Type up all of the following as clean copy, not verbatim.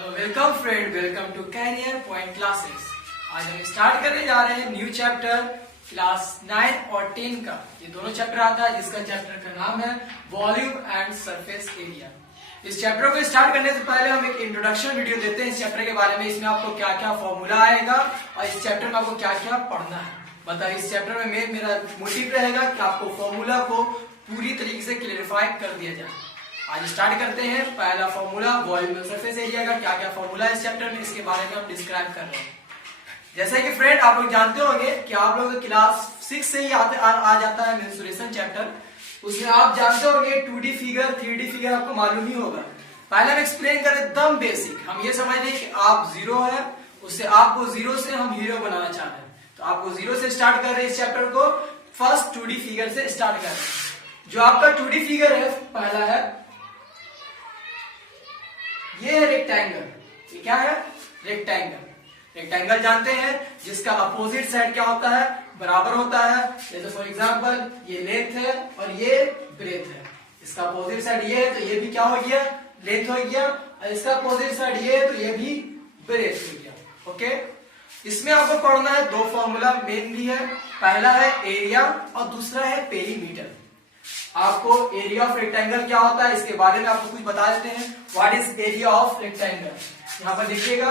Hello welcome friend, welcome to Career Point classes. आज हम start करने जा रहे हैं न्यू चैप्टर क्लास 9 और 10 का। ये दोनों चैप्टर आता है जिसका चैप्टर का नाम है वॉल्यूम एंड सरफेस एरिया। इस चैप्टर को स्टार्ट करने से पहले हम एक इंट्रोडक्शन वीडियो देते हैं इस चैप्टर के बारे में। इसमें आपको क्या क्या फॉर्मूला आएगा और इस चैप्टर में आपको क्या क्या पढ़ना है। मतलब इस चैप्टर में मेरा मोटिव रहेगा कि आपको फॉर्मूला को पूरी तरीके से क्लियरिफाई कर दिया जाए। आज स्टार्ट करते हैं। पहला formula volume and surface area का क्या क्या फॉर्मूला है इस चैप्टर में, इसके बारे में हम डिस्क्राइब कर रहे हैं। जैसे कि फ्रेंड आप लोग जानते होंगे कि आप लोग क्लास 6 से ही आ जाता है मेंसुरेशन चैप्टर। उसमें आप जानते होंगे 2D फिगर 3D फिगर आपको मालूम ही होगा। पहले हम एक्सप्लेन करें एकदम बेसिक। हम ये समझ लें कि आप जीरो है, उससे आपको जीरो से हम हीरो बनाना चाह रहे हैं, तो आपको जीरो से स्टार्ट कर रहे हैं इस चैप्टर को। फर्स्ट 2D फिगर से स्टार्ट कर रहे हैं। जो आपका 2D फिगर है पहला है, ये है रेक्टेंगल। ये क्या है? रेक्टेंगल। रेक्टेंगल जानते हैं जिसका अपोजिट साइड क्या होता है? बराबर होता है। जैसे फॉर एग्जांपल ये लेंथ है और ये ब्रेथ है। इसका अपोजिट साइड ये है तो ये भी क्या हो गया? लेंथ हो गया। और इसका अपोजिट साइड ये है तो ये भी ब्रेथ हो गया। ओके, इसमें आपको पढ़ना है दो फॉर्मूला मेनली है। पहला है एरिया और दूसरा है पेरीमीटर। आपको एरिया ऑफ रेक्टेंगल क्या होता है इसके बारे में आपको कुछ बता देते हैं। What is area of rectangle? यहां पर देखिएगा,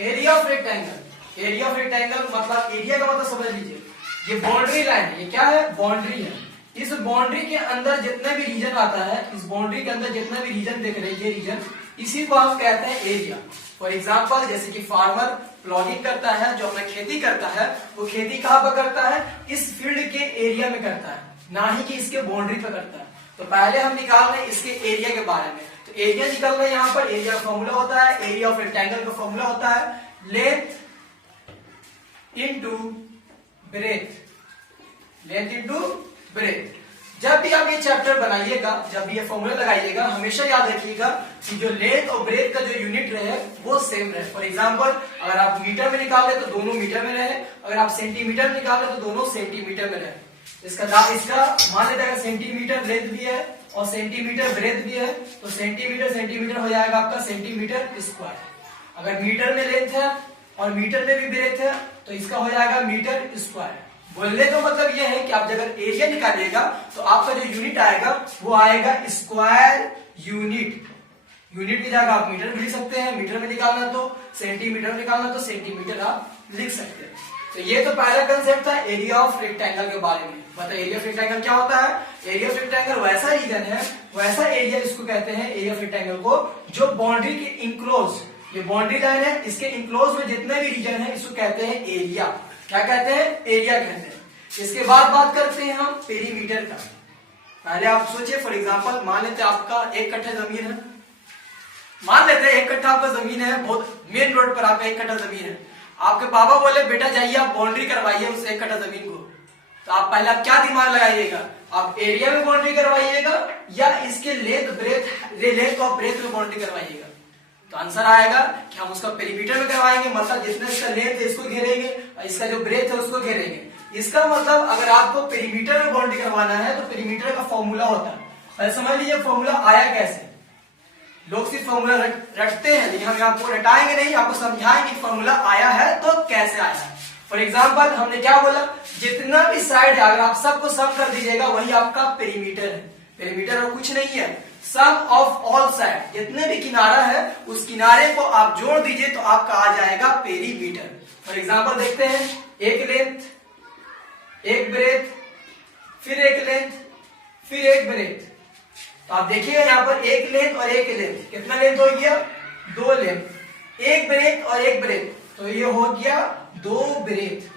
area of rectangle. Area of rectangle मतलब एरिया का मतलब समझ लीजिए, ये बाउंड्री लाइन है। ये क्या है? बाउंड्री है। इस बाउंड्री के अंदर जितना भी रीजन आता है, इस बाउंड्री के अंदर जितना भी रीजन देख रहे हैं, ये रीजन, इसी को हम कहते हैं एरिया। फॉर एग्जाम्पल जैसे कि फार्मर प्लॉगिंग करता है, जो अपना खेती करता है, वो खेती कहां पर करता है? इस फील्ड के एरिया में करता है, ना ही कि इसके बाउंड्री पर करता है। तो पहले हम निकाल रहे हैं इसके एरिया के बारे में। तो एरिया निकल रहे हैं। यहाँ पर एरिया का फॉर्मूला होता है, एरिया ऑफ रेक्टेंगल का फॉर्मूला होता है length into breadth. Length into breadth. जब भी आप ये चैप्टर बनाइएगा, जब भी ये फॉर्मूला लगाइएगा, हमेशा याद रखिएगा कि जो लेंथ और ब्रेथ का जो यूनिट रहे वो सेम रहे। फॉर एग्जांपल अगर आप मीटर में निकाल रहे तो दोनों मीटर में रहे, अगर आप सेंटीमीटर में निकाल रहे तो दोनों सेंटीमीटर में रहे। इसका मान लेते हैं सेंटीमीटर लेंथ भी है और सेंटीमीटर ब्रेथ भी है, तो सेंटीमीटर सेंटीमीटर हो जाएगा आपका सेंटीमीटर स्क्वायर। अगर मीटर में लेंथ है और मीटर में भी ब्रेथ है तो इसका हो जाएगा मीटर स्क्वायर। बोलने का मतलब यह है कि आप जब एरिया निकालिएगा तो आपका जो यूनिट आएगा वो आएगा स्क्वायर यूनिट। यूनिट की जगह आप मीटर भी लिख सकते हैं, मीटर में निकालना तो सेंटीमीटर में निकालना तो सेंटीमीटर आप लिख सकते हैं। तो ये तो पहला कंसेप्ट था एरिया ऑफ रेक्टेंगल के बारे में। मतलब एरिया ऑफ रेक्टेंगल क्या होता है? एरिया ऑफ रेक्टेंगल वैसा रीजन है, वैसा एरिया इसको कहते हैं एरिया ऑफ रेक्टेंगल को, जो बाउंड्री के इंक्लोज, ये बाउंड्री लाइन है, इसके इंक्लोज में जितने भी रीजन है इसको कहते हैं एरिया। क्या कहते हैं? एरिया कहते हैं। इसके बाद बात करते हैं हम पेरीमीटर का। पहले आप सोचिए, फॉर एग्जांपल मान लेते हैं आपका 1 कट्ठा जमीन है। मान लेते हैं 1 कट्ठा आपका जमीन है, बहुत मेन रोड पर आपका 1 कट्ठा जमीन है। आपके पापा बोले बेटा जाइए आप बाउंड्री करवाइए उस 1 कट्ठा जमीन को। तो आप पहले आप क्या दिमाग लगाइएगा? आप एरिया में बाउंड्री करवाइएगा या इसके लेंथ और ब्रेथ में बाउंड्री करवाइएगा? तो आंसर आएगा कि हम उसका पेरीमीटर में करवाएंगे। मतलब जितना इसका लेंथ है इसको घेरेंगे और इसका जो ब्रेथ है उसको घेरेंगे। इसका मतलब अगर आपको पेरीमीटर में बाउंड्री करवाना है तो पेरीमीटर का फॉर्मूला होता है। समझ लीजिए फॉर्मूला आया कैसे। लोग सिर्फ फॉर्मूला रटते हैं, लेकिन हम आपको रटाएंगे नहीं, आपको समझाएंगे फॉर्मूला आया है तो कैसे आया है। फॉर एग्जाम्पल हमने क्या बोला? जितना भी साइड है अगर आप सबको सम कर दीजिएगा वही आपका पेरीमीटर है। पेरीमीटर और कुछ नहीं है, सम ऑफ ऑल साइड। जितने भी किनारा है उस किनारे को आप जोड़ दीजिए तो आपका आ जाएगा पेरीमीटर। फॉर एग्जाम्पल देखते हैं, एक लेंथ, एक ब्रेथ, फिर एक लेंथ, फिर एक ब्रेथ। तो आप देखिएगा यहाँ पर एक लेंथ और एक लेंथ, कितना लेंथ हो गया? 2 लेंथ। एक ब्रेथ और एक ब्रेथ, तो ये हो गया 2 ब्रेथ।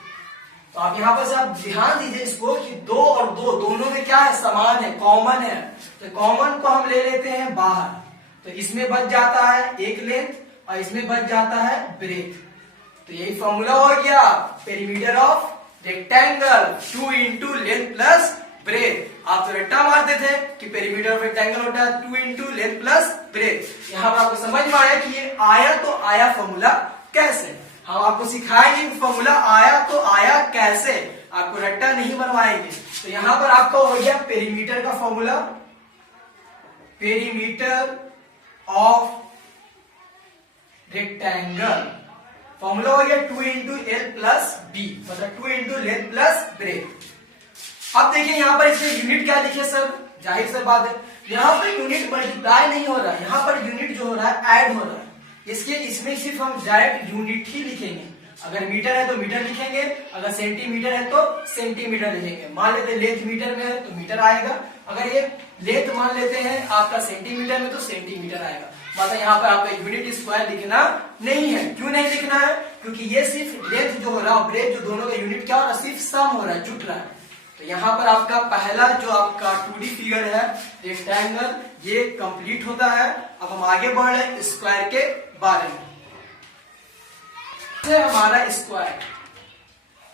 तो आप यहाँ पर से आप ध्यान दीजिए इसको कि 2 और 2 दोनों में क्या है? समान है, कॉमन है। तो कॉमन को हम ले लेते हैं बाहर, तो इसमें बच जाता है एक लेंथ और इसमें बच जाता है ब्रेथ। तो यही फॉर्मूला हो गया perimeter of rectangle, 2 into length plus breadth. आप तो रट्टा मारते थे कि पेरीमीटर ऑफ रेक्टेंगल होता है 2 इंटू लेंथ प्लस ब्रेथ। यहाँ पर आपको समझ में आया कि ये आया तो आया फॉर्मूला कैसे। हम आपको सिखाएंगे फॉर्मूला आया तो आया कैसे, आपको रट्टा नहीं बनवाएंगे। तो यहां पर आपका हो गया पेरीमीटर का formula, perimeter of rectangle formula हो गया 2 इंटू एल प्लस बी, मतलब 2 इंटू लेंथ प्लस ब्रेथ। अब देखिए यहां पर इसमें यूनिट क्या लिखे सर, जाहिर सी बात है यहां पर यूनिट मल्टीप्लाई नहीं हो रहा है, यहां पर यूनिट जो हो रहा है ऐड हो रहा है, इसके इसमें सिर्फ हम डायरेक्ट यूनिट ही लिखेंगे। अगर मीटर है तो मीटर लिखेंगे, अगर सेंटीमीटर है तो सेंटीमीटर लिखेंगे। मान लेते हैं लेंथ मीटर में है तो मीटर आएगा, अगर ये लेंथ मान लेते हैं आपका सेंटीमीटर में तो सेंटीमीटर आएगा। मतलब यहाँ पर आपका यूनिट स्क्वायर लिखना नहीं है। क्यों नहीं लिखना है? क्योंकि ये सिर्फ लेंथ जो हो रहा है ब्रेथ जो दोनों का यूनिट क्या हो रहा है, सिर्फ सम हो रहा है, जुट रहा है। तो यहाँ पर आपका पहला जो आपका 2D फिगर है रेक्टेंगल ये कंप्लीट होता है। अब हम आगे बढ़ रहे हैं स्क्वायर के बारे में। हमारा स्क्वायर,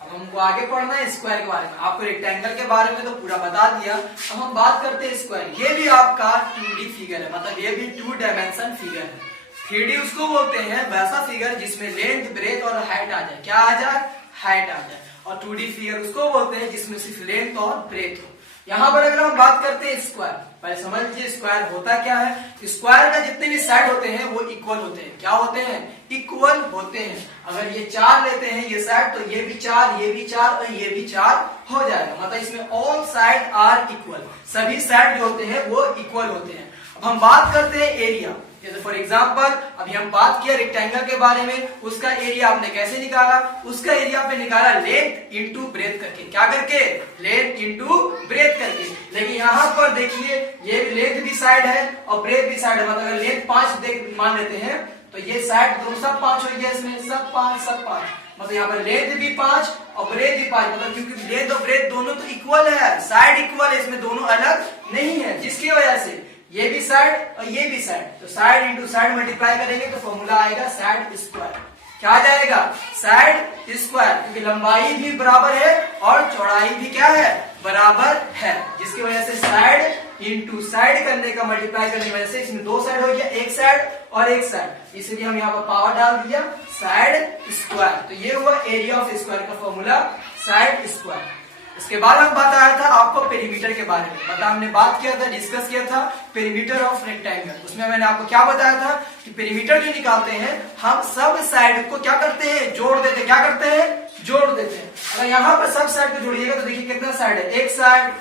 अब हमको आगे पढ़ना है स्क्वायर के बारे में। आपको रेक्टेंगल के बारे में तो पूरा बता दिया, अब हम बात करते हैं स्क्वायर। ये भी आपका 2D फिगर है, मतलब ये भी 2 डायमेंशन फिगर है। 3D उसको बोलते हैं वैसा फिगर जिसमें लेंथ ब्रेथ और हाइट आ जाए। क्या आ जाए? हाइट आ जाए। और 2D फिगर उसको बोलते हैं जिसमें सिर्फ लेंथ और ब्रेथ हो। यहाँ पर अगर हम बात करते हैं स्क्वायर, पहले समझ लीजिए स्क्वायर होता क्या है। स्क्वायर का जितने भी साइड होते हैं वो इक्वल होते हैं। क्या होते हैं? इक्वल होते हैं। अगर ये 4 लेते हैं ये साइड तो ये भी 4, ये भी 4 और ये भी 4 हो जाएगा। मतलब इसमें ऑल साइड आर इक्वल, सभी साइड जो होते हैं वो इक्वल होते हैं। अब हम बात करते हैं एरिया। जैसे फॉर एग्जांपल अभी हम बात किया रेक्टेंगल के बारे में, उसका एरिया आपने कैसे निकाला? उसका एरिया आपने निकाला लेंथ इंटू ब्रेथ करके। क्या करके? लेंथ इंटू ब्रेथ करके। लेकिन यहाँ पर देखिए ये लेंथ भी साइड है और ब्रेथ भी साइड है। मतलब अगर लेंथ 5 मान लेते हैं तो ये साइड दोनों सब 5 हो गया, इसमें सब 5। मतलब यहाँ पर लेंथ भी 5 और ब्रेथ भी 5। मतलब क्योंकि लेंथ और ब्रेथ दोनों तो इक्वल है, साइड इक्वल है, इसमें दोनों अलग नहीं है, जिसकी वजह से ये भी साइड और ये भी साइड, तो साइड इंटू साइड मल्टीप्लाई करेंगे तो फॉर्मूला आएगा साइड स्क्वायर। क्या आ जाएगा? साइड स्क्वायर, क्योंकि लंबाई भी बराबर है और चौड़ाई भी क्या है? बराबर है, जिसकी वजह से साइड इंटू साइड करने का मल्टीप्लाई करने की वजह से इसमें 2 साइड हो गया, एक साइड और एक साइड, इसलिए हम यहाँ पर पावर डाल दिया साइड स्क्वायर। तो ये हुआ एरिया ऑफ स्क्वायर का फॉर्मूला साइड स्क्वायर। इसके बाद हम बताया था आपको पेरीमीटर के बारे में। मतलब हमने बात किया था, डिस्कस किया था पेरीमीटर ऑफ रेक्टेंगल। उसमें मैंने आपको क्या बताया था कि पेरीमीटर जो निकालते हैं हम सब साइड को क्या करते हैं? जोड़ देते हैं। क्या करते हैं? जोड़ देते हैं। अगर यहाँ पर सब साइड को जोड़िएगा तो देखिए कितना साइड है, एक साइड,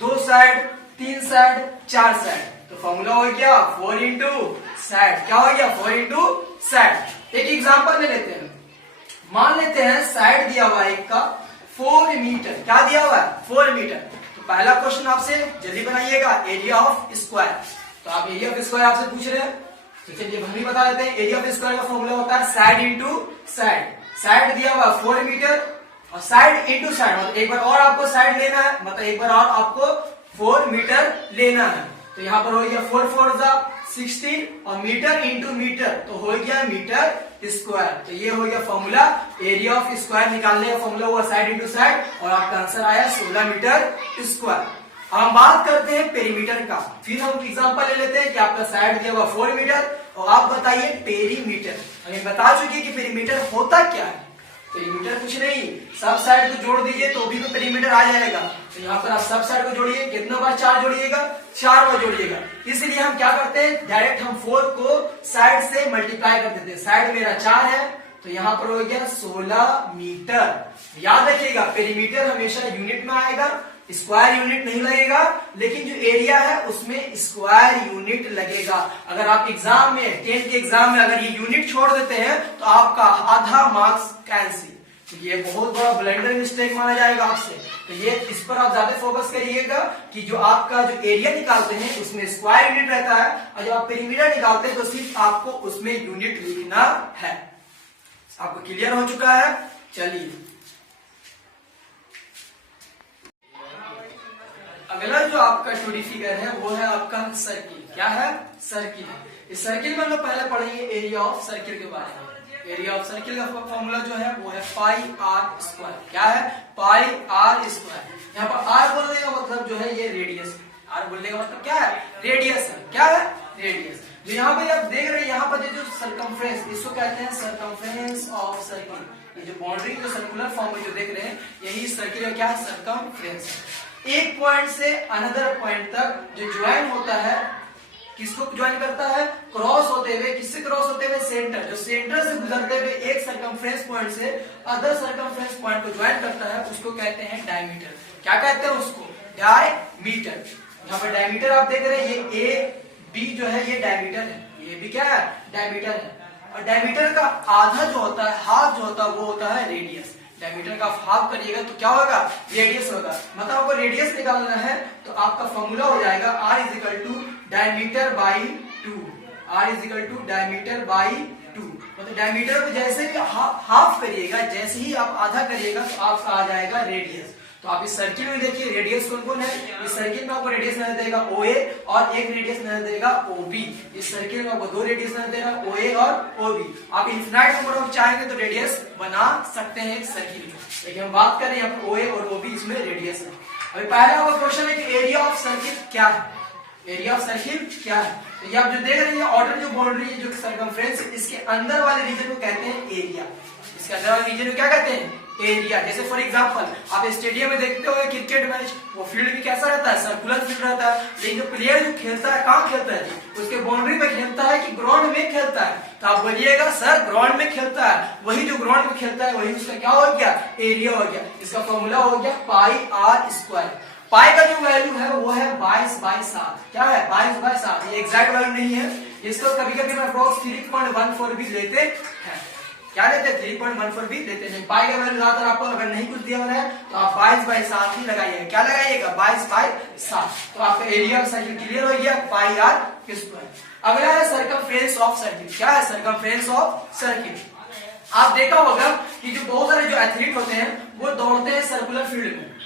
2 साइड, 3 साइड, 4 साइड। तो फॉर्मूला हो गया 4 इंटू साइड। क्या हो गया? 4 इंटू साइड। एक एग्जाम्पल ले लेते हैं। मान लेते हैं साइड दिया हुआ एक का 4 मीटर। क्या दिया हुआ है? 4 मीटर। तो पहला क्वेश्चन आपसे जल्दी बनाइएगा, एरिया ऑफ स्क्वायर। तो आप एरिया ऑफ स्क्वायर आपसे पूछ रहे हैं तो चलिए हम भी बता देते हैं। एरिया ऑफ स्क्वायर का फॉर्मूला होता है साइड इंटू साइड। साइड दिया हुआ 4 मीटर और साइड इंटू साइड, मतलब एक बार और आपको साइड लेना है, मतलब एक बार और आपको 4 मीटर लेना है। तो यहाँ पर हो गया 4 4 16 और मीटर इंटू मीटर तो हो गया मीटर स्क्वायर। तो ये हो गया फॉर्मूला एरिया ऑफ स्क्वायर निकालने का फॉर्मूला हुआ साइड इंटू साइड और आपका आंसर आया 16 मीटर स्क्वायर। हम बात करते हैं पेरीमीटर का। फिर हम एग्जांपल ले लेते हैं कि आपका साइड दिया हुआ 4 मीटर और आप बताइए पेरीमीटर। हमें बता चुके कि पेरीमीटर होता क्या है। पेरीमीटर कुछ नहीं, सब साइड को जोड़ दीजिए तो भी पेरीमीटर आ जाएगा। तो यहाँ पर आप सब साइड को जोड़िए, कितना बार 4 जोड़िएगा? 4 बार जोड़िएगा। इसलिए हम क्या करते हैं, डायरेक्ट हम 4 को साइड से मल्टीप्लाई कर देते हैं। साइड मेरा 4 है तो यहाँ पर हो गया 16 मीटर। याद रखिएगा पेरीमीटर हमेशा यूनिट में आएगा, स्क्वायर यूनिट नहीं लगेगा, लेकिन जो एरिया है उसमें स्क्वायर यूनिट लगेगा। अगर आप एग्जाम में 10th के एग्जाम में अगर ये यूनिट छोड़ देते हैं तो आपका आधा मार्क्स कैंसिल। तो ये बहुत बड़ा ब्लंडर मिस्टेक माना जाएगा आपसे। तो ये इस पर आप ज्यादा फोकस करिएगा कि जो आपका जो एरिया निकालते हैं उसमें स्क्वायर यूनिट रहता है और जब आप पेरीमीटर निकालते हैं तो सिर्फ आपको उसमें यूनिट लिखना है। आपको क्लियर हो चुका है? चलिए अगला जो आपका 2D फिगर है वो है आपका सर्किल। क्या है? सर्किल। इस सर्किल में हम लोग पहले पढ़ेंगे एरिया ऑफ सर्किल के बारे में। एरिया ऑफ सर्किल का फॉर्मूला जो है वो है पाई आर स्क्वायर। क्या है? पाई आर स्क्वायर। यहाँ पर आर बोलने का मतलब जो है ये रेडियस। आर बोलने का मतलब क्या है? रेडियस है। क्या है? रेडियस। जो यहाँ पे आप देख रहे हैं यहाँ पर जो सर्कमफ्रेंस, इसको कहते हैं सर्कमफ्रेंस ऑफ सर्किल। ये जो बाउंड्री जो सर्कुलर फॉर्म में जो देख रहे हैं यही सर्किल का क्या है? सर्कमफ्रेंस। एक पॉइंट से अनदर पॉइंट तक जो ज्वाइन होता है, किसको ज्वाइन करता है? क्रॉस होते हुए, किससे क्रॉस होते हुए? सेंटर, जो सेंटर से गुजरते हुए एक सर्कमफ्रेंस पॉइंट से अदर सर्कमफ्रेंस पॉइंट को ज्वाइन करता है, उसको कहते हैं डायमीटर। क्या कहते हैं उसको? डायमीटर। यहाँ पर डायमीटर आप देख रहे हैं, ये ए बी जो है ये डायमीटर है, ये भी क्या है? डायमीटर है। और डायमीटर का आधा जो होता है, हाफ जो होता है, वो होता है रेडियस। डायमीटर का हाफ करिएगा तो क्या होगा? रेडियस होगा। मतलब आपको रेडियस निकालना है तो आपका फॉर्मूला हो जाएगा R is equal to diameter by 2। R is equal to diameter by 2। मतलब डायमीटर को जैसे भी हाफ करिएगा, जैसे ही आप आधा करिएगा तो आपका आ जाएगा रेडियस। तो आप इस सर्किल में देखिए रेडियस कौन कौन है। इस सर्किल में आपको रेडियस नजर देगा OA और एक रेडियस नजर देगा OB। इस सर्किल में आपको दो रेडियस नजर देगा OA और OB। आप इनफिनाइट नंबर ऑफ चाहेंगे तो रेडियस बना सकते हैं एक सर्किल में, लेकिन हम बात करें यहाँ पर OA और OB, इसमें रेडियस है। अभी पहला आपका क्वेश्चन है कि एरिया ऑफ सर्किल क्या है? एरिया ऑफ सर्किल क्या है? तो ये आप जो देख रहे हैं ऑर्डर जो बाउंड्री है, जो सर्कमफ्रेंस, इसके अंदर वाले रीजन को कहते हैं एरिया। इसके अंदर वाले रीजन को क्या कहते हैं? एरिया। जैसे फॉर एग्जांपल आप स्टेडियम में देखते हो क्रिकेट मैच, वो फील्ड भी कैसा रहता है? सर्कुलर फील्ड रहता है। लेकिन जो प्लेयर जो खेलता है कहाँ खेलता है? उसके बाउंड्री पे खेलता है कि ग्राउंड में खेलता है? तो आप बोलिएगा सर ग्राउंड में खेलता है। वही जो ग्राउंड में खेलता है वही उसका क्या हो गया? एरिया हो गया। इसका फॉर्मूला हो गया पाई आर स्क्वायर। पाई का जो वैल्यू है वो है 22/7। क्या है? 22/7। ये एग्जैक्ट वैल्यू नहीं है, इसको कभी कभी अप्रोक्स 3.14 भी लेते हैं। क्या लेते हैं? 3.14 भी लेते हैं। पाई का वैल्यू ज्यादातर आपको अगर नहीं कुछ दिया हुआ है तो आप 22/7 ही लगाइएगा। क्या लगाइएगा? 22/7। तो आपका एरिया ऑफ सर्किल क्लियर हो गया, पाई आर स्क्वायर। अगला है सर्कमफ्रेंस ऑफ सर्किल। क्या है सर्कमफ्रेंस ऑफ सर्किल? आप देखा होगा कि जो बहुत सारे जो एथलीट होते हैं वो दौड़ते हैं सर्कुलर फील्ड में।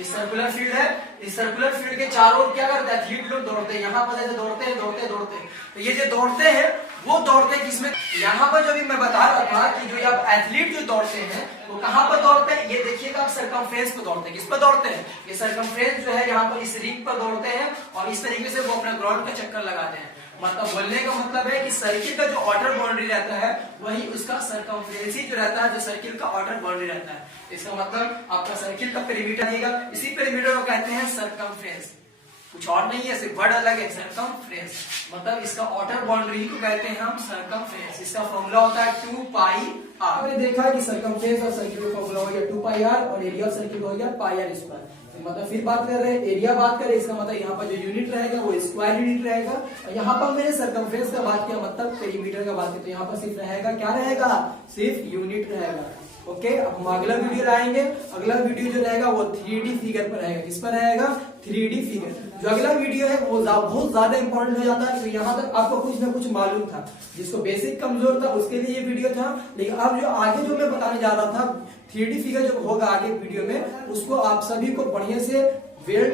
इस सर्कुलर फील्ड है, इस सर्कुलर फील्ड के चारों ओर क्या करते हैं? एथलीट लोग दौड़ते हैं। यहाँ पर ऐसे दौड़ते हैं दौड़ते दौड़ते, तो ये जो दौड़ते हैं वो दौड़ते हैं किसमें? यहाँ पर जो भी मैं बता रहा था कि जो आप एथलीट जो दौड़ते हैं वो कहाँ पर दौड़ते हैं? ये देखिएगा आप सर्कमफ्रेंस पर दौड़ते हैं। किस पर दौड़ते हैं? ये सर्कमफ्रेंस जो है यहाँ पर इस रिंग पर दौड़ते हैं और इस तरीके से वो अपना ग्राउंड का चक्कर लगाते हैं। मतलब बोलने का मतलब है कि सर्किल का जो आउटर बाउंड्री रहता है वही उसका सर्कमफ्रेंस ही जो रहता है, जो सर्किल का आउटर बाउंड्री रहता है। इसका मतलब आपका सर्किल का पेरीमीटर रहेगा, इसी पेरीमीटर को कहते हैं सर्कमफ्रेंस। कुछ और नहीं है, सिर्फ वर्ड अलग है, सर्कमफ्रेंस। मतलब इसका आउटर बाउंड्री को कहते हैं हम सर्कमफ्रेंस। इसका फॉर्मूला होता है 2πr। हमने देखा कि सर्कमफ्रेंस और सर्किल का फॉर्मूला हो गया 2πr और एरिया ऑफ सर्किल हो गया पाई आर स्क्वायर। मतलब फिर बात कर रहे हैं एरिया, बात करें इसका मतलब यहाँ पर जो यूनिट रहेगा वो स्क्वायर यूनिट रहेगा। और यहाँ पर मैंने सर्कमफ्रेंस का बात किया, मतलब पेरीमीटर का बात किया, तो यहाँ पर सिर्फ रहेगा, क्या रहेगा? सिर्फ यूनिट रहेगा। ओके, अब हम अगला वीडियो लाएंगे। अगला वीडियो जो रहेगा वो 3D फिगर पर रहेगा। किस पर रहेगा? 3D figure. जो अगला वीडियो है वो बहुत ज्यादा इंपॉर्टेंट हो जाता है। तो यहाँ तक आपको कुछ ना कुछ मालूम था, जिसको बेसिक कमजोर था उसके लिए ये वीडियो था। लेकिन अब जो आगे जो मैं बताने जा रहा था 3D फिगर जो होगा आगे वीडियो में, उसको आप सभी को बढ़िया से वेल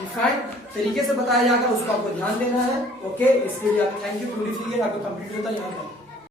डिफाइंड तरीके से बताया जाएगा, उसको आपको ध्यान देना है। ओके, इसके लिए आप थैंक यू। 2D फिगर आपको कंप्लीट होता है यहाँ पर।